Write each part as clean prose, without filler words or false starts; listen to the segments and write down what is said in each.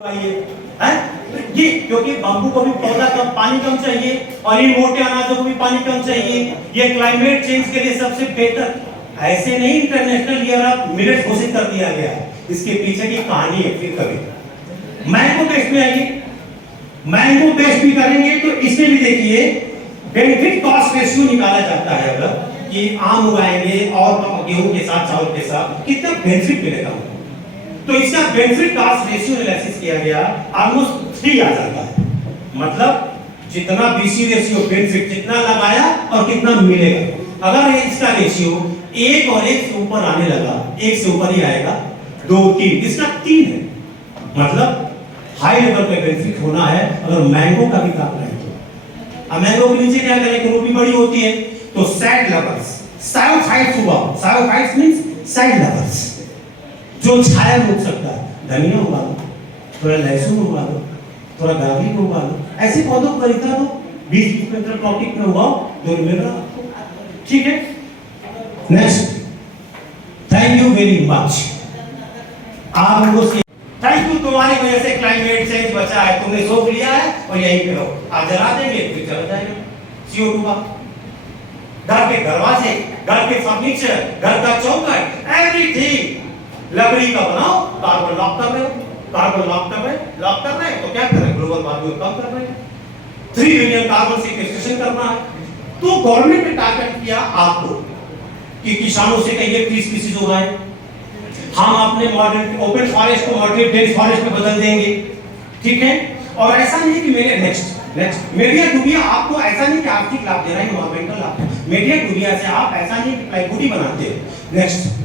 ये है ये क्योंकि बम्बू को भी पौधा कम पानी कम चाहिए और इन मोटे अनाजों को भी पानी कम चाहिए। ये क्लाइमेट चेंज के लिए सबसे बेहतर ऐसे नहीं इंटरनेशनल ईयर ऑफ मिलेट घोषित कर दिया गया है। इसके पीछे की कहानी है। फिर कभी मैंगो बेस्ड में आइए, मैंगो बेस्ड भी करेंगे तो इसमें भी देखिए बेनिफिट कॉस्ट रेशियो निकाला जाता है। अगर कि आम उगाएंगे और गेहूं के साथ चावल के साथ कितना बेनिफिट मिलेगा, तो इसका बेनिफिट कॉस्ट रेशियो एनालिसिस किया गया, ऑलमोस्ट 3 आ जाता है। मतलब जितना बीसी रेशियो बेनिफिट जितना लगाया और कितना मिलेगा। अगर इसका रेशियो 1 और 1 से ऊपर आने लगा, 1 से ऊपर ही आएगा, 2 3, इसका 3 है, मतलब हाई लेवल पे बेनिफिट होना है। अगर मैंगो का भी काम है तो अब मैंगो के नीचे क्या करें, कैनोपी बड़ी होती है तो साइड लेवल्स, साइड हुआ, साइड मींस साइड लेवल्स जो छाया रोक सकता है। धनिया उगा लो, थोड़ा लहसुन उगा लो, थोड़ा गार्लिक उगा लो, ऐसे पौधों को खरीदा लो, 20 मीटर प्लॉटिंग में उगाओ, जो मिलेगा आपको। ठीक है, next, thank you very much. आप लोगों से थैंक यू, तुम्हारी वजह से क्लाइमेट चेंज बचा है, तुमने सोच लिया है और यहीं पे रहो। आज जला देंगे फिर चला जाएगा CO2 का। घर के दरवाजे, घर के फर्नीचर, घर का चौखट, एवरीथिंग लकड़ी का बनाओ, कार्बन लॉक कर रहे हो, कार्बन लॉक कर रहे हैं तो क्या कर रहे हैं, ग्लोबल वार्मिंग कम कर रहे हैं। 3 बिलियन कार्बन सीक्वेस्ट्रेशन करना है। तो गवर्नमेंट ने टारगेट किया आपको कि किसानों से कहिए 30 स्पीशीज उगाएं, हम अपने मॉडरेट ओपन फॉरेस्ट को मॉडरेट डेंस फॉरेस्ट में बदल देंगे। ठीक है, और ऐसा नहीं कि मेरे नेक्स्ट मीडिया डूबिया आपको ऐसा नहीं कि आर्थिक लाभ दे रहा है, एनवायरमेंटल लाभ। मीडिया डूबिया से आप ऐसा नहीं कि प्लाईवुड ही बनाते हो। नेक्स्ट,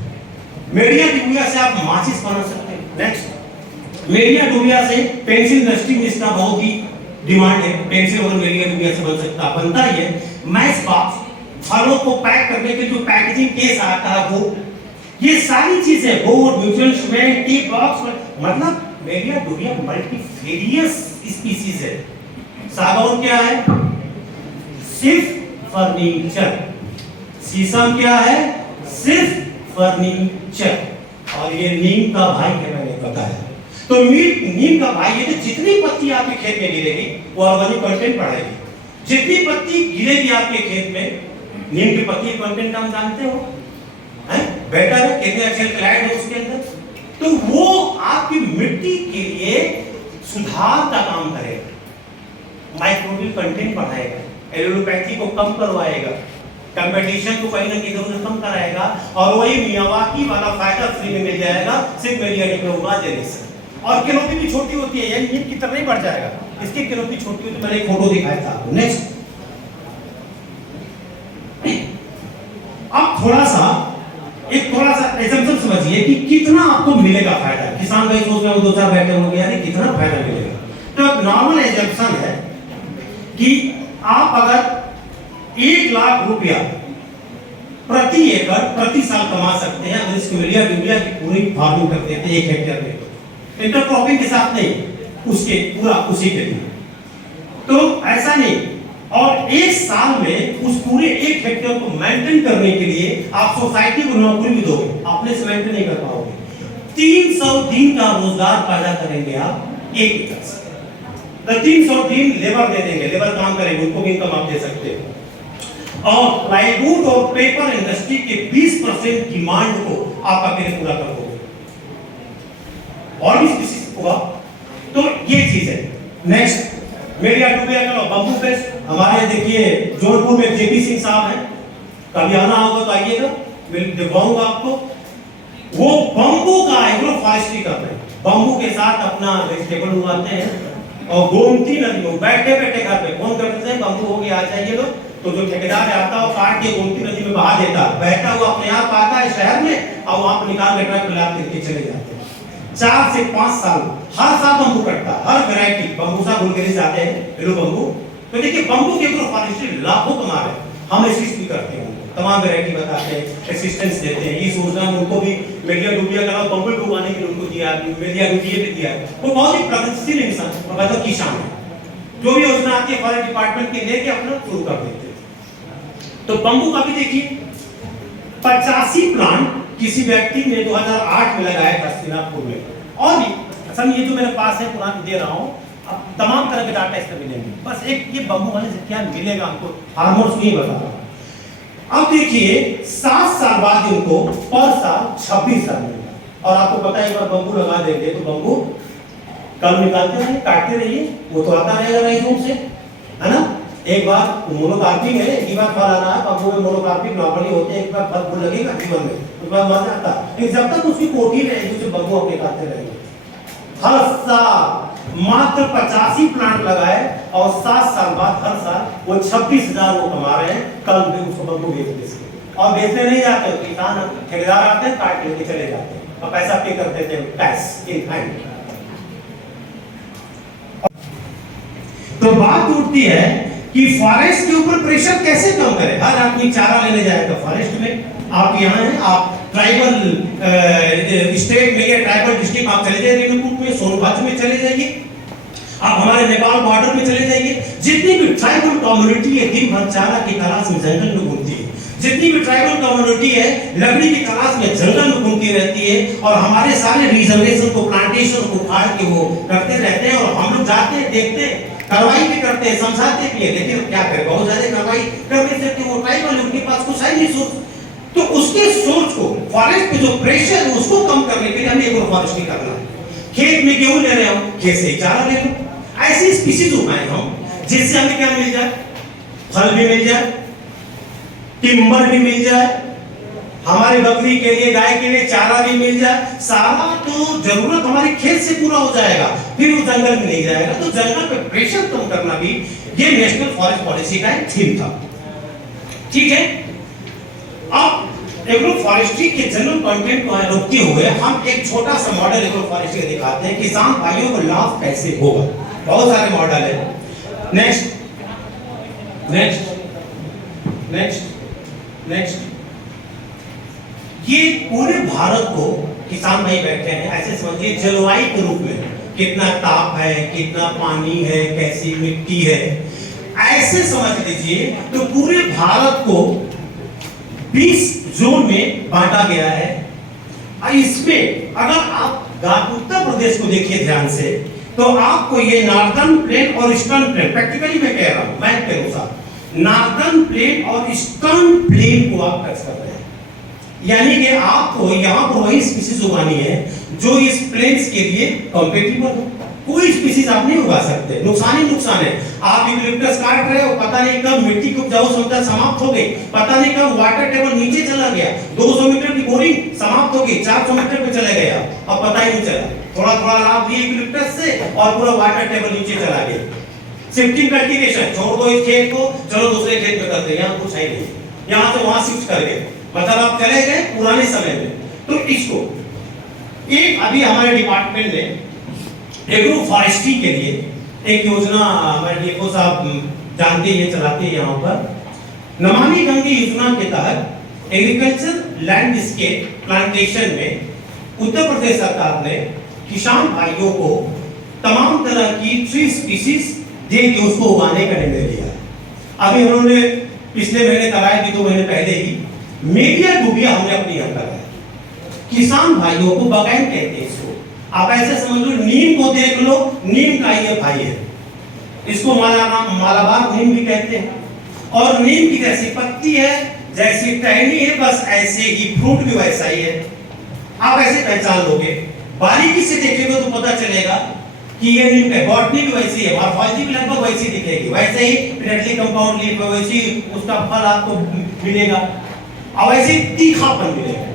मीडिया डूबिया से आप माचिस बना सकते हैं। नेक्स्ट, मीडिया डूबिया से पेंसिल इंडस्ट्री में इसका बहुत ही डिमांड है। पेंसिल और मीडिया डूबिया से बन सकता है, बनता ही है। मैच बॉक्स, फलों को पैक करने के जो पैकेजिंग केस आता है वो, ये सारी चीजें, board, mutual cement, T box, मतलब मीडिया डूबिया मल्टीफेरियस स्पीशीज है। सागौन क्या है, सिर्फ फर्नीचर। शीशम क्या है, सिर्फ फर्नीचर। और ये नीम का भाई है, मैंने बताया। तो नीम का भाई ये जितनी पत्ती आपके खेत में गिरेगी वो ऑर्गेनिक कंटेंट बढ़ाएगी। जितनी पत्ती गिरेगी आपके खेत में, नीम की पत्ती कंटेंट हम जानते हो, हैं? बेटर है, कितने अच्छे क्लाइड है उसके अंदर, तो वो आपकी मिट्टी के लिए सुधार का काम करेगा, माइक्रोबियल कंटेंट बढ़ाएगा, एलोपैथी को कम करवाएगा, कंपटीशन को कहीं ना कहीं कम कराएगा, और वही मियावाकी वाला फायदा फ्री में मिल जाएगा सिर्फ मेरी डिप्लोमा देने से। और कैनोपी भी छोटी होती है, यानी नीम की तरह नहीं बढ़ जाएगा, इसकी कैनोपी छोटी होती है। मैंने एक फोटो दिखाया था आपको। नेक्स्ट, अब थोड़ा सा एग्जांपल समझिए कि कितना आपको मिलेगा फायदा। किसान भाई सोच रहे हो 2-4 बैठे होंगे, यानी कितना फायदा मिलेगा। तो एक नॉर्मल एग्जांपल है कि आप अगर 1 लाख रुपया प्रति एकड़ प्रति साल कमा सकते हैं अगर इसको मीडिया डूबिया की पूरी फार्मिंग करते थे 1 हेक्टेयर में, तो इंटरक्रॉपिंग के साथ नहीं, उसके पूरा उसी के लिए। तो ऐसा नहीं, और 1 साल में उस पूरे 1 हेक्टेयर को मेंटेन करने के लिए आप सोसाइटी को नौकरी भी दोगे, अपने से मेंटेन नहीं कर पाओगे। 300 दिन का रोजगार पैदा करेंगे आप 1 एकड़ से। तो 300 दिन लेबर दे देंगे, लेबर काम करेंगे, उनको भी इनकम आप दे सकते हो। और प्लाईवुड और पेपर इंडस्ट्री के 20% डिमांड को आप अकेले पूरा कर दोगे, और भी स्पीशीज होगा। तो ये चीज है। नेक्स्ट, मीडिया डूबिया का बम्बू पेस्ट हमारे यहाँ देखिए जौनपुर में JP सिंह साहब हैं, कभी आना होगा तो आइएगा, मैं दिखाऊंगा आपको। वो बम्बू का एग्रो फॉरेस्ट्री कर रहे हैं, बम्बू के साथ अपना वेजिटेबल उगाते हैं, और गोमती नदी में बैठे बैठे घर पे फोन करते हैं बम्बू हो गया आ जाइए लो, तो जो ठेकेदार आता है वो काट के गोमती नदी में बहा देता है, बहता हुआ अपने आप आता है शहर में, और वहां पर निकाल के ट्रक में लाद के चले जाते हैं। 4 से 5 साल हर साल बम्बू कटता, हर वैरायटी बम्बूसा बुल्गारिस आते हैं, येलो बम्बू। तो देखिए बम्बू के एग्रो फॉरेस्ट्री लाखों कमा रहे हैं, हम असिस्ट भी करते हैं, तमाम वैरायटी बताते हैं, असिस्टेंस देते हैं। ये सोचना उनको भी मीडिया डूबिया का बम्बू को उगाने के लिए उनको दिया, मीडिया डूबिया भी दिया है। वो बहुत ही प्रगतिशील इंसान मतलब किसान है, जो भी योजना आती है फॉरेस्ट डिपार्टमेंट के लेके अपना शुरू कर देते हैं। तो बम्बू का भी देखिए 85 प्लांट किसी व्यक्ति ने 2008 में लगाया था हस्तिनापुर में, और भी असल में ये जो मेरे पास है पुराना दे रहा हूँ, अब तमाम तरह के डाटा इसमें मिलेंगे। बस एक ये बम्बू वाले से क्या मिलेगा हमको, हार्मोन्स नहीं बता रहा। अब देखिए 7 साल बाद इनको पर साल 26 साल मिलेगा। और आपको पता है एक बार बम्बू लगा देंगे तो बम्बू कल निकालते रहिए, काटते रहिए, वो तो आता रहेगा राइजोम से, है ना। एक बार मोनोकार्पिंग है, एक बार फल आना है, बम्बू में मोनोकार्पिंग नॉर्मली होते हैं, एक बार फल फूल लगेगा जीवन में, उसके बाद मर जाता है। लेकिन जब तक उसकी कोठी रहेगी तो बम्बू अपने काटते रहेंगे। हर साल मात्र 85 प्लांट लगाए और 7 साल बाद हर साल वो 26,000 वो कमा रहे हैं। कल भी उसको बम्बू बेच देते और बेचने नहीं जाते, किसान ठेकेदार आते हैं, काट लेके चले जाते हैं और पैसा पे कर देते हैं टैक्स इन हैंड। तो बात उठती है कि फॉरेस्ट के ऊपर प्रेशर कैसे कम करें। हर आदमी चारा लेने जाएगा फॉरेस्ट में, आप यहाँ हैं, आप ट्राइबल स्टेट में या ट्राइबल डिस्ट्रिक्ट आप चले जाइए, रेणुकूट में, सोनभद्र में चले जाइए, आप हमारे नेपाल बॉर्डर में चले जाइए। जितनी भी ट्राइबल कम्युनिटी है दिन भर चारा की तलाश में जंगल में घूमती है, जितनी भी ट्राइबल कम्युनिटी है लकड़ी की तलाश में जंगल में घूमती रहती है। और हमारे सारे रिजर्वेशन को, प्लांटेशन को फाड़ के वो करते रहते हैं और हम लोग जाते हैं, देखते हैं, कार्रवाई भी करते हैं, समझाते भी हैं, लेकिन क्या करें, बहुत ज्यादा कार्रवाई कर नहीं सकते। वो ट्राइबल उनके पास कुछ है नहीं सोच, तो उसके सोच को, फॉरेस्ट पे जो प्रेशर है उसको कम करने के लिए हमें एग्रो फॉरेस्ट्री करना है। खेत में गेहूं ले रहे हो, खेत से चारा ले लो, ऐसी स्पीशीज उगाएं हम जिससे हमें क्या मिल जाए, फल भी मिल जाए, टिम्बर भी मिल जाए, हमारे बकरी के लिए, गाय के लिए चारा भी मिल जाए, सारा तो जरूरत हमारे खेत से पूरा हो जाएगा, फिर वो जंगल में नहीं जाएगा। तो जंगल पे प्रेशर कम करना भी ये नेशनल फॉरेस्ट पॉलिसी का एक थीम था। ठीक है, अब एग्रो फॉरेस्ट्री के जनरल कंटेंट को रोकते हुए हम एक छोटा सा मॉडल एग्रो फॉरेस्ट्री का दिखाते हैं, किसान भाइयों को लाभ कैसे होगा। बहुत सारे मॉडल है। नेक्स्ट नेक्स्ट नेक्स्ट नेक्स्ट ये पूरे भारत को किसान भाई बैठे हैं, ऐसे समझिए जलवायु के रूप में, कितना ताप है, कितना पानी है, कैसी मिट्टी है, ऐसे समझ लीजिए। तो पूरे भारत को 20 जोन में बांटा गया है। इसमें अगर आप उत्तर प्रदेश को देखिए ध्यान से, तो आपको ये नार्दर्न प्लेन और ईस्टर्न प्लेन, प्रैक्टिकली मैं कह रहा हूं मैथ के अनुसार, नार्दर्न प्लेन और ईस्टर्न प्लेन को आप टच कर रहे हैं। यानी कि आपको यहाँ पर वही स्पीशीज उगानी है जो इस प्लेन्स के लिए कॉम्पेटिबल हो। कोई स्पीशीज आप नहीं उगा सकते, नुकसान ही नुकसान है। आप यूकलिप्टस काट रहे हो, पता नहीं कब मिट्टी की उपजाऊ क्षमता समाप्त हो गई, पता नहीं कब वाटर टेबल नीचे चला गया, 200 मीटर की बोरिंग समाप्त हो गई, 400 मीटर पे चले गया, अब पता ही नहीं चला। थोड़ा थोड़ा लाभ लिए यूकलिप्टस से और पूरा वाटर टेबल नीचे चला गया। शिफ्टिंग कल्टीवेशन, छोड़ दो इस खेत को, चलो दूसरे खेत में करते हैं, यहाँ कुछ है नहीं, यहाँ से वहां शिफ्ट कर गए, मतलब आप चले गए पुराने समय में। तो इसको एक अभी हमारे डिपार्टमेंट ने एग्रो फॉरेस्ट्री के लिए एक योजना, हमारे डीएफओ साहब जानते हैं, चलाते हैं यहाँ पर, नमामि गंगे योजना के तहत एग्रीकल्चर लैंडस्केप प्लांटेशन में उत्तर प्रदेश सरकार ने किसान भाइयों को तमाम तरह की ट्री स्पीशीज दे के उसको उगाने का निर्णय लिया। अभी उन्होंने पिछले महीने कराया भी, 2 महीने पहले ही मीडिया डूबिया हमने अपनी यहाँ कराया। किसान भाइयों को बगान कहते हैं इसको, आप ऐसे समझ लो, नीम को देख लो, नीम का ये भाई है, इसको मालाबार नीम भी कहते हैं। और नीम की जैसी पत्ती है, जैसी टहनी है, बस ऐसे ही फ्रूट भी वैसा ही है। आप ऐसे पहचान लोगे, बारीकी से देखेंगे तो पता चलेगा कि ये नीम है। बॉटनी भी वैसी है, मॉर्फोलॉजी भी लगभग वैसी दिखेगी, वैसे ही पिनेटली कंपाउंड लीफ है, वैसी उसका फल आपको मिलेगा और वैसे तीखापन मिलेगा।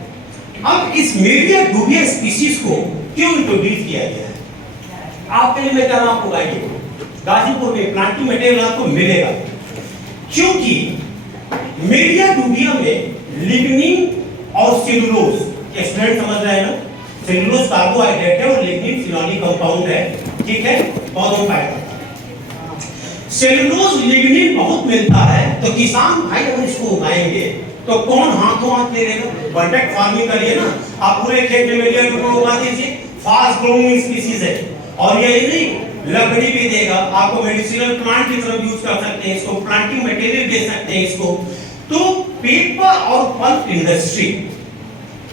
अब इस मीडिया डूबिया स्पीशीज को क्यों इंट्रोड्यूस किया गया है? आपके लिए मैं कह रहा हूं, आपको गाइए गाजीपुर में प्लांटिंग मटेरियल आपको मिलेगा, क्योंकि मीडिया डूबिया में लिग्निन और सेलुलोज, स्टूडेंट समझ रहे हैं ना, सेलुलोज कार्बोहाइड्रेट है और लिग्निन फिनोलिक कंपाउंड है, ठीक है, पौधों का है। सेलुलोज लिग्निन बहुत मिलता है, तो किसान भाई अगर इसको उगाएंगे तो कौन हाथों हाथ ले लेगा? कॉन्टैक्ट फार्मिंग करिए ना, आप पूरे खेत में मीडिया डूबिया उगा दीजिए, फास्ट ग्रोइंग स्पीशीज है। और ये नहीं, लकड़ी भी देगा, आपको मेडिसिनल प्लांट की तरफ यूज कर सकते हैं इसको, प्लांटिंग मटेरियल दे सकते हैं इसको। तो पेपर और पल्प इंडस्ट्री,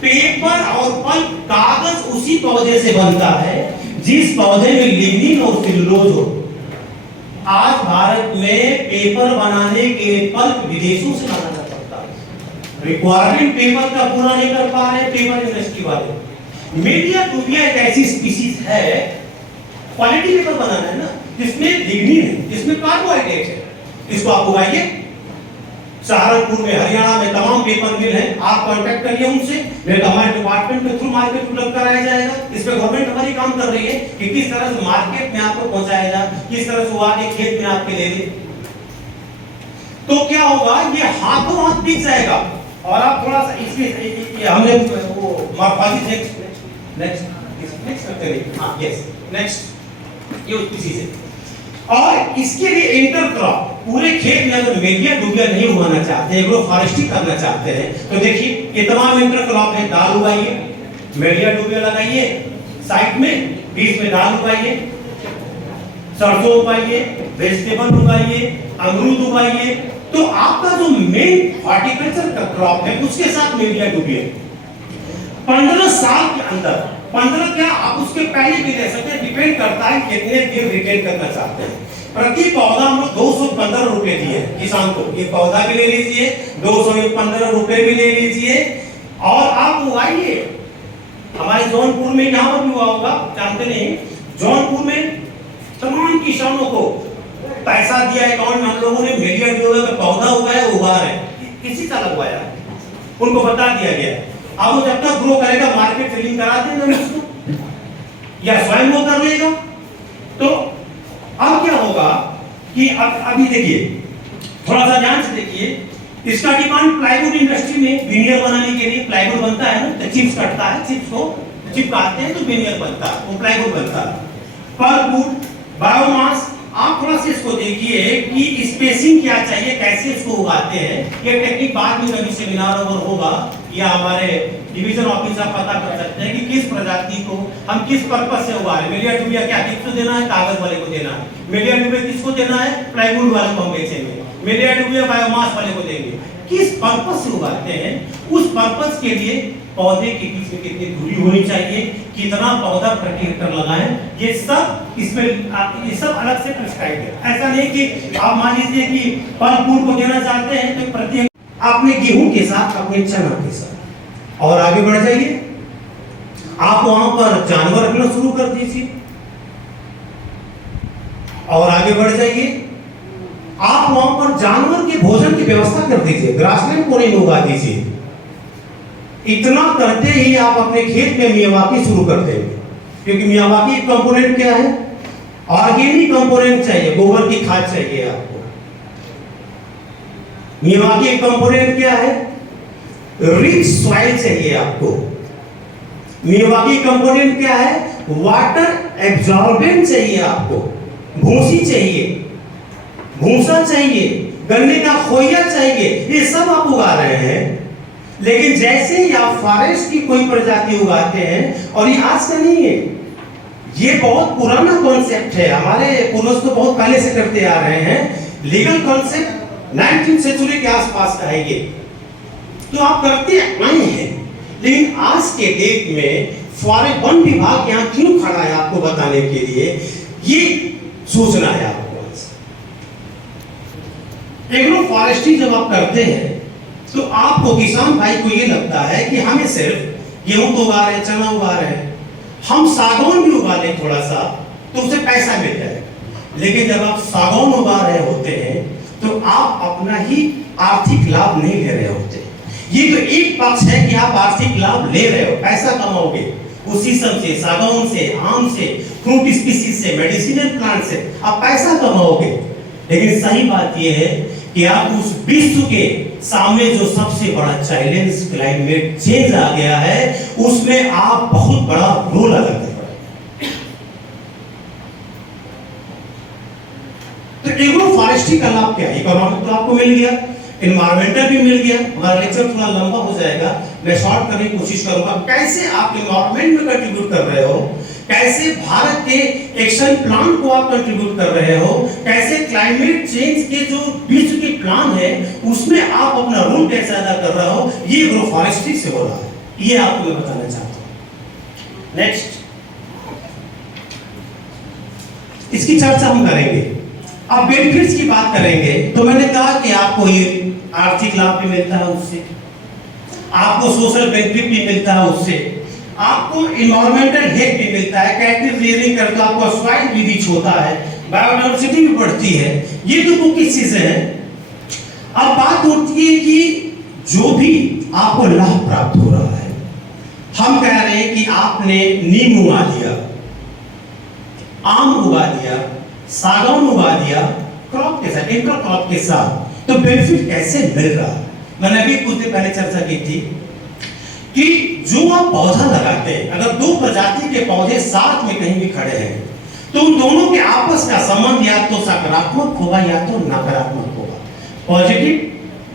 पेपर और पल्प, कागज उसी पौधे से बनता है जिस पौधे में लिग्निन और सेलुलोज हो। आज भारत में पेपर बनाने के पल्प विदेशों से लाना पड़ता है, रिक्वायरमेंट पेपर का पूरा नहीं कर पा रहे पेपर इंडस्ट्री वाले। मीडिया टूबिया एक ऐसी स्पीसीज है, क्वालिटी पेपर बनाना है ना, जिसमें लिग्निन है, जिसमें कार्बोहाइड्रेट है, इसको आप उगाइए। सहारनपुर में, हरियाणा में तमाम पेपर मिल हैं, आप कांटेक्ट करिए उनसे, मेरे हमारे डिपार्टमेंट के थ्रू मार्केट उपलब्ध कराया जाएगा। इस पे गवर्नमेंट हमारी काम कर रही है कि किस तरह से मार्केट में आपको पहुंचाया जाए, किस तरह से वो आके खेत में आपके ले ले। तो क्या होगा, ये हाथों हाथ बिक जाएगा। और आप थोड़ा सा इसके हमने वो मॉर्फोलॉजी नेक्स्ट करिए। हाँ यस नेक्स्ट ये उसी से। और इसके लिए इंटरक्रॉप पूरे खेत में अगर मेलिया डूबिया नहीं उगाना चाहते, एग्रो फॉरेस्ट्री करना चाहते हैं, तो देखिए ये तमाम इंटरक्रॉप है। दाल उगाइए, मेलिया डूबिया लगाइए साइड में, बीच में दाल उगाइए, सरसों उगाइए, वेजिटेबल उगाइए, अमरूद उगाइए। तो आपका जो मेन हॉर्टिकल्चर का क्रॉप है उसके साथ मेलिया डूबिया 15 साल के अंदर, 15 क्या आप उसके पहले भी ले सकते हैं, डिपेंड करता है कितने दिन रिटेन करना चाहते हैं। प्रति पौधा हम 215 रुपए दिए किसान को, ये पौधा भी ले लीजिए, 215 रुपए भी ले लीजिए और आप उगाइए। हमारे जौनपुर में यहाँ पर भी हुआ होगा, जानते नहीं, जौनपुर में तमाम किसानों को पैसा दिया अकाउंट में, हम लोगों ने मेलिया डूबिया का पौधा उगाया, उगा रहे हैं, किसी का लगवाया, उनको बता दिया गया। अब वो जब तक ग्रो करेगा मार्केट सेलिंग करा देंगे उसको, या स्वयं वो कर लेगा। तो अब क्या होगा कि अभी देखिए, थोड़ा सा ध्यान से देखिए, इसका डिमांड प्लाईवुड इंडस्ट्री में विनियर बनाने के लिए, प्लाईवुड बनता है ना, तो चिप्स कटता है, चिप्स को चिपकाते हैं तो विनियर बनता है, वो प्लाईवुड बनता है। पल्पवुड, बायोमास, आप थोड़ा सा इसको देखिए कि स्पेसिंग क्या चाहिए, कैसे इसको उगाते हैं। ये टेक्निक बाद में कभी सेमिनार ओवर होगा या हमारे डिवीजन ऑफिस आप पता कर सकते हैं कि किस प्रजाति को हम किस पर्पस से उगा रहे हैं। मेलिया डूबिया क्या किसको देना है, कागज वाले को देना है। मेलिया डूबिया किसको देना है, प्लाईवुड वाले को हम बेचेंगे। मेलिया डूबिया बायोमास वाले को देंगे। किस पर्पस से उगाते हैं, उस पर्पस के लिए पौधे के बीच में कितनी दूरी होनी चाहिए, कितना पौधा प्रति हेक्टर लगाएं, ये सब इसमें ये सब अलग से प्रिस्क्राइब है। ऐसा नहीं कि आप मान लीजिए कि फल-फूल को देना चाहते हैं तो प्रति आपने गेहूं के साथ, अपने चना के साथ और आगे बढ़ जाइए। आप वहां पर जानवर रखना शुरू कर दीजिए और आगे बढ़ जाइए। आप वहां पर जानवर के भोजन की व्यवस्था कर दीजिए, ग्रासलैंड को नहीं उगा दीजिए। इतना करते ही आप अपने खेत में मियावाकी शुरू कर देंगे, क्योंकि मियावाकी कंपोनेंट क्या है, ऑर्गेनिक कंपोनेंट चाहिए, गोबर की खाद चाहिए आपको। मियावाकी कंपोनेंट क्या है, रिच सॉइल चाहिए आपको। मियावाकी कंपोनेंट क्या है, वाटर एब्जॉर्बेंट चाहिए आपको, भूसी चाहिए, भूसा चाहिए, गन्ने का खोइया चाहिए, ये सब आप उगा रहे हैं। लेकिन जैसे ही आप फॉरेस्ट की कोई प्रजाति उगाते हैं, और ये आज का नहीं है, ये बहुत पुराना कॉन्सेप्ट है, हमारे पूर्वज तो बहुत पहले से करते आ रहे हैं। लीगल कॉन्सेप्ट 19वीं सेंचुरी के आसपास का है ये, तो आप करते आए हैं। लेकिन आज के डेट में फॉरेस्ट वन विभाग यहाँ क्यों खड़ा है आपको बताने के लिए, ये सोचना है आपको। एग्रो फॉरेस्ट्री जब आप करते हैं तो आपको, किसान भाई को ये लगता है कि हमें सिर्फ गेहूं तो उगा रहे हैं, चना उगा रहे हैं, हम सागौन भी उगा लें थोड़ा सा तो उसे पैसा मिल जाए। लेकिन जब आप सागौन उगा रहे होते हैं तो आप अपना ही आर्थिक लाभ नहीं ले रहे होते। ये तो एक पक्ष है कि आप आर्थिक लाभ ले रहे हो, पैसा कमाओगे उस शीशम से, सागौन से, आम से, फ्रूट स्पीसीज से, मेडिसिनल प्लांट से आप पैसा कमाओगे। लेकिन सही बात यह है कि आप उस विश्व के सामने जो सबसे बड़ा चैलेंज क्लाइमेट चेंज आ गया है, उसमें आप बहुत बड़ा रोल अदा कर रहे हैं। तो एग्रो फॉरेस्ट्री का लाभ क्या है, इकोनॉमिक तो आपको मिल गया, एनवायरमेंटल भी मिल गया। हमारा लेक्चर थोड़ा लंबा हो जाएगा, मैं शॉर्ट करने की कोशिश करूंगा। कैसे आप एनवायरमेंट में कंट्रीब्यूट कर रहे हो, कैसे भारत के एक्शन प्लान को आप कंट्रीब्यूट कर रहे हो, कैसे क्लाइमेट चेंज के जो विश्व के प्लान है उसमें आप अपना रोल कैसे अदा कर रहे हो, ये एग्रो फॉरेस्ट्री से हो रहा है। ये आपको मैं बताना चाहता हूं। नेक्स्ट, इसकी चर्चा हम करेंगे। अब बेनिफिट्स की बात करेंगे तो मैंने कहा कि आपको ये आर्थिक लाभ भी मिलता है उससे, आपको सोशल बेनिफिट भी मिलता है उससे, आपको इन्वायरमेंटल हेल्थ भी मिलता है, कैटिव रियरिंग करके आपको सॉइल भी रिच होता है, बायोडाइवर्सिटी भी बढ़ती है। ये तो वो किस चीजें हैं। अब बात उठती है कि जो भी आपको लाभ प्राप्त हो रहा है, हम कह रहे हैं कि आपने नीम उगा दिया, आम उगा दिया, सागौन उगा दिया, क्रॉप के साथ, इंटर क्रॉप के साथ, तो बेनिफिट कैसे मिल रहा है। मैंने अभी कुछ देर पहले चर्चा की थी कि जो आप पौधा लगाते हैं, अगर दो प्रजाति के पौधे साथ में कहीं भी खड़े हैं तो उन दोनों के आपस का संबंध या तो सकारात्मक होगा या तो नकारात्मक होगा। पॉजिटिव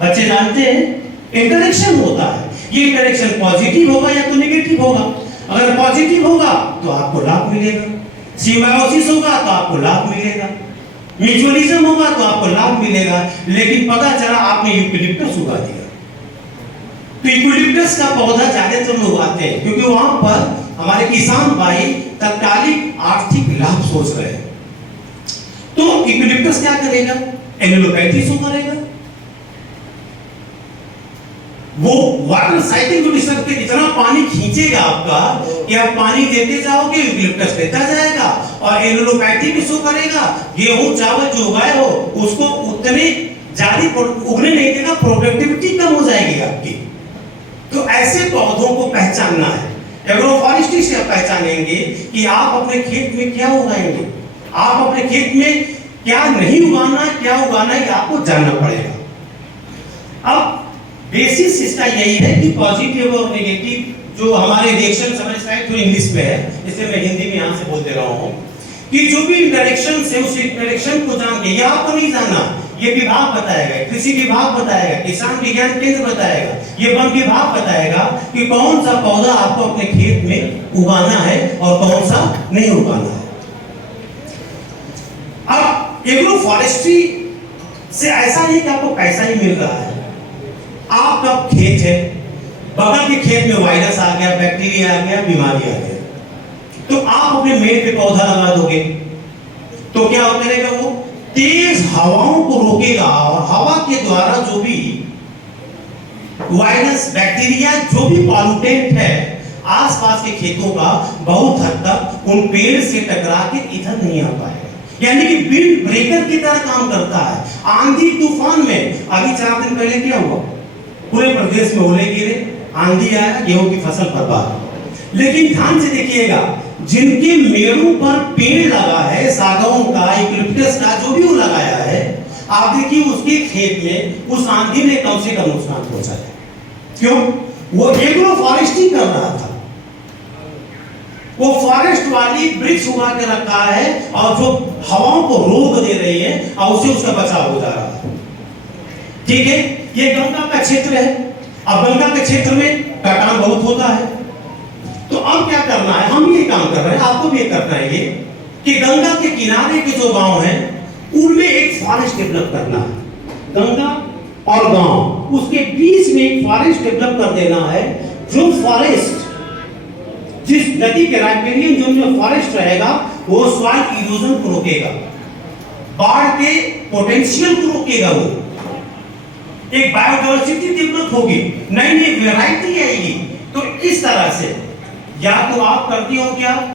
बच्चे जानते हैं इंटरेक्शन होता है, ये इंटरेक्शन पॉजिटिव होगा या तो नेगेटिव होगा। अगर पॉजिटिव होगा तो आपको लाभ मिलेगा, सिम्बायोसिस होगा तो आपको लाभ मिलेगा, म्यूचुअलिज्म होगा तो आपको लाभ मिलेगा। लेकिन पता चला आपने यूकेलिप्टस उगा दिया, तो यूकेलिप्टस का पौधा ज्यादातर लोग उगाते हैं क्योंकि वहां पर हमारे किसान भाई तत्कालिक आर्थिक लाभ सोच रहे हैं। तो यूकेलिप्टस क्या करेगा, एलोपैथी शो करेगा, वो वाटर साइकिल जो निसर्ग के इतना पानी खींचेगा आपका कि आप पानी देते जाओगे, यूकेलिप्टस देता जाएगा, और एलोपैथी भी शो करेगा। गेहूं चावल जो उगाए हो उसको उतने ज्यादा उगने नहीं देगा, प्रोडक्टिविटी कम हो जाएगी आपकी। तो ऐसे पौधों को पहचानना है। एग्रोफॉरेस्ट्री से आप पहचानेंगे कि आप अपने खेत में क्या उगाएंगे, आप अपने खेत में क्या नहीं उगाना, क्या उगाना है, आपको जानना पड़ेगा। अब बेसिस इसका यही है कि पॉजिटिव और नेगेटिव जो हमारे रिएक्शन समझता है, तो इंग्लिश में है, इसलिए मैं हिंदी में यहां से बोल दे रहा हूं कि जो भी इंटरेक्शन से उस इंटरेक्शन को जान के, या आपको नहीं जानना, ये विभाग बताएगा, कृषि विभाग बताएगा, किसान विज्ञान केंद्र बताएगा, ये वन विभाग बताएगा कि कौन सा पौधा आपको अपने खेत में उगाना है और कौन सा नहीं उगाना है। अब एग्रो फॉरेस्ट्री से ऐसा नहीं कि आपको पैसा ही मिल रहा है। आपका खेत है, बगल के खेत में वायरस आ गया, बैक्टीरिया आ गया, बीमारी आ गया, तो आप अपने मेड़ पे पौधा लगा दोगे तो क्या करेगा, वो तेज हवाओं को रोकेगा और हवा के द्वारा जो भी वायरस, बैक्टीरिया, जो भी पॉल्यूटेंट है आसपास के खेतों का, बहुत हद तक उन पेड़ से टकरा के इधर नहीं आ पाएगा। यानी कि विंड ब्रेकर की तरह काम करता है। आंधी तूफान में अभी 4 दिन पहले क्या हुआ, पूरे प्रदेश में ओले गिरे, आंधी आया, गेहूं की फसल बर्बाद। लेकिन ध्यान से देखिएगा, जिनके मेड़ों पर पेड़ लगा है, सागौन का, यूकेलिप्टस का, जो भी वो लगाया है, आप देखिए उसके खेत में उस आंधी ने कम से कम नुकसान पहुंचाया। क्यों? वो एग्रो फॉरेस्ट्री कर रहा था, वो फॉरेस्ट वाली वृक्ष उगा के रखा है और जो हवाओं को रोक दे रही है और उससे उसका बचाव हो जा रहा है। ठीक है, ये गंगा का क्षेत्र है। अब गंगा के क्षेत्र में कटान बहुत होता है, तो अब क्या करना है, हम ये काम कर रहे हैं, आपको भी ये करना है ये कि गंगा के किनारे के जो गांव हैं उनमें एक फॉरेस्ट डेवलप करना है। गंगा और गांव, उसके बीच में एक फॉरेस्ट डेवलप कर देना है। जो फॉरेस्ट, जिस नदी के राइपेरियन जोन में फॉरेस्ट रहेगा वो सॉइल इरोजन को रोकेगा, बाढ़ के पोटेंशियल को रोकेगा, वो एक बायोडाइवर्सिटी डेवलप होगी, नई नई वैरायटी आएगी। तो इस तरह से या तो आप करती हो क्या